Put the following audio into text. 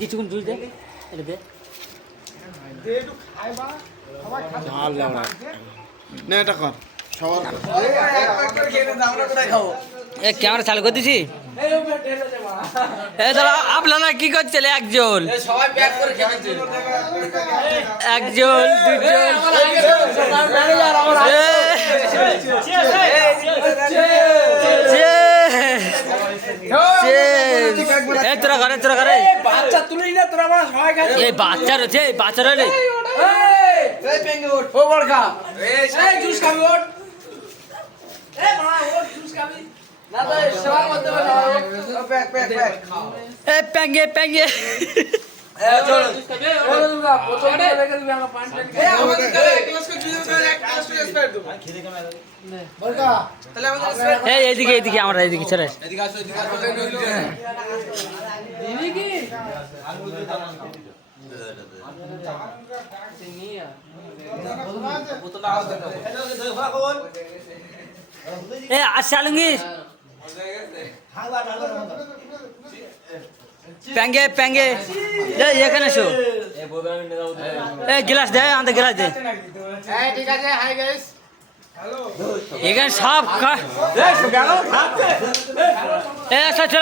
কিছুক্ষণ জুস দে এটা দে ঝাল লাগা না এটা কর সবার এ ক্যামেরা চালু করে দিছি এ দাঁড়া আপনারা কি করছেন একজন একজন দুজন তোরা করে বাচ্চা তুলি না তোরা আমার সবাই খাচ্ছে এই বাচ্চা রয়েছে বাচ্চা রয়েছে ও বড়কা এই জুস খাবি ওঠ এই মা ওঠ জুস খাবি না তো সেবা করতে পারো প্যাক খাও এ প্যাঙ্গে এ চল জুস খাবি ও দুর্গা প্রথমে রেখে দিবি আমরা পানি এই আমাদের কাছে এক গ্লাস করে জুস করে এক গ্লাস করে স্প্রাইট দেব খেতে কেমন লাগে বড়কা তাহলে আমাদের এই এইদিকে আমরা এইদিকে চলে এদিকে আসো দিবি কি এ আচ্ছা আলঙ্গিস প্যাঙ্গে এখানে এসো এ গ্লাস দে আমাদের গ্লাস দে ঠিক আছে হাই গাইস এখানে সব গেল খাচ্ছে এ